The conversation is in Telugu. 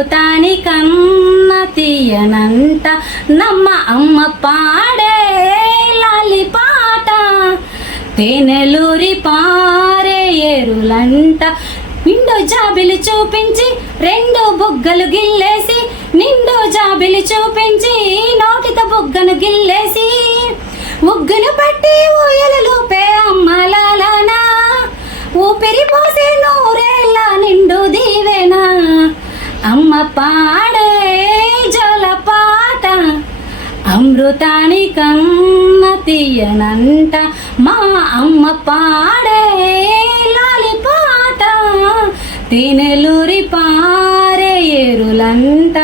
అమృతాని కన్న తీయనంట నమ్మ అమ్మ పాడే లాలి పాట తేనెలూరి పారే ఏరులంట నిండు జాబిలి చూపించి రెండు బుగ్గలు గిల్లేసి నిండు జాబిలి చూపించి నోటిత బుగ్గను గిల్లేసి ముగ్గును పట్టి ఊయలూపే అమ్మలాలనా ఊపిరి పోసే నూరేళ్ళ నిండు దీవెనా అమ్మ పాడే జల పాట అమృతాని కన్న తీయనంట మా అమ్మ పాడే లాలి పాట తేనెలూరి పారే ఏరులంట.